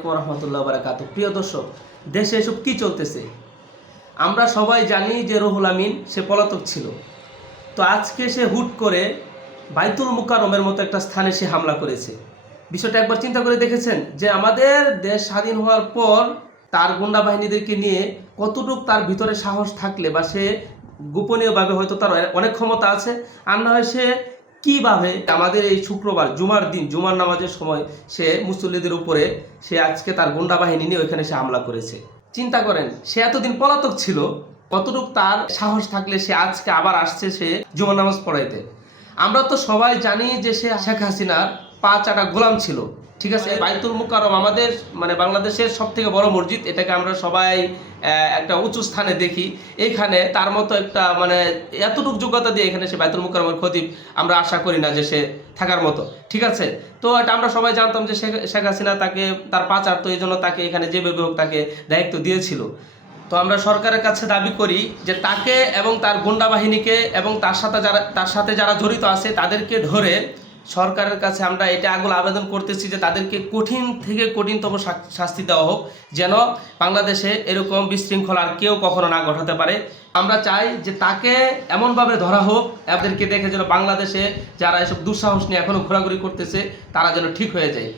আলাইকুম রহমতুল্লাহ বারাকাতুহু। প্রিয় দর্শক, দেশে এসব কি চলতেছে? আমরা সবাই জানি যে রুহুল আমিন সে পলাতক ছিল। তো আজকে সে হুট করে বাইতুল মুকাররমের মতো একটা স্থানে সে হামলা করেছে। বিষয়টা একবার চিন্তা করে দেখেছেন যে আমাদের দেশ স্বাধীন হওয়ার পর তার গুন্ডা বাহিনীদেরকে নিয়ে কতটুকু তার ভিতরে সাহস থাকলে বা সে গোপনীয়ভাবে হয়তো তার অনেক ক্ষমতা আছে, আর না হয় সে কিভাবে আমাদের এই শুক্রবার জুমার দিন জুমার নামাজের সময় সে মুসল্লিদের উপরে সে আজকে তার গুন্ডা বাহিনী নিয়ে ওইখানে সে হামলা করেছে। চিন্তা করেন, সে এতদিন পলাতক ছিল, কতটুকু তার সাহস থাকলে সে আজকে আবার আসছে সে জুমার নামাজ পড়াইতে। আমরা তো সবাই জানি যে সে শেখ হাসিনার পা চাটা গোলাম ছিল। ঠিক আছে, বাইতুল মুকাররম আমাদের মানে বাংলাদেশের সব থেকে বড় মসজিদ, এটাকে আমরা সবাই একটা উঁচু স্থানে দেখি। এইখানে তার মতো একটা মানে এতটুকু যোগ্যতা দিয়ে এখানে সে বাইতুল মুকাররমের খতিব আমরা আশা করি না যে সে থাকার মতো। ঠিক আছে, তো এটা আমরা সবাই জানতাম যে শেখ হাসিনা তাকে তার পা চাট, তো এই জন্য তাকে এখানে যেভাবে হোক তাকে দায়িত্ব দিয়েছিল। তো আমরা সরকারের কাছে দাবি করি যে তাকে এবং তার গুন্ডা বাহিনীকে এবং তার সাথে যারা জড়িত আছে তাদেরকে ধরে সরকারের কাছে আমরা এটা আগুল আবেদন করতেছি যে তাদেরকে কঠিন থেকে কঠিনতম শাস্তি দেওয়া হোক, যেন বাংলাদেশে এরকম বিশৃঙ্খলা আর কেউ কখনো না ঘটাতে পারে। আমরা চাই যে তাকে এমনভাবে ধরা হোক, এদেরকে দেখে যেন বাংলাদেশে যারা এসব দুঃসাহস নিয়ে এখনো ঘোরাঘুরি করতেছে তারা যেন ঠিক হয়ে যায়।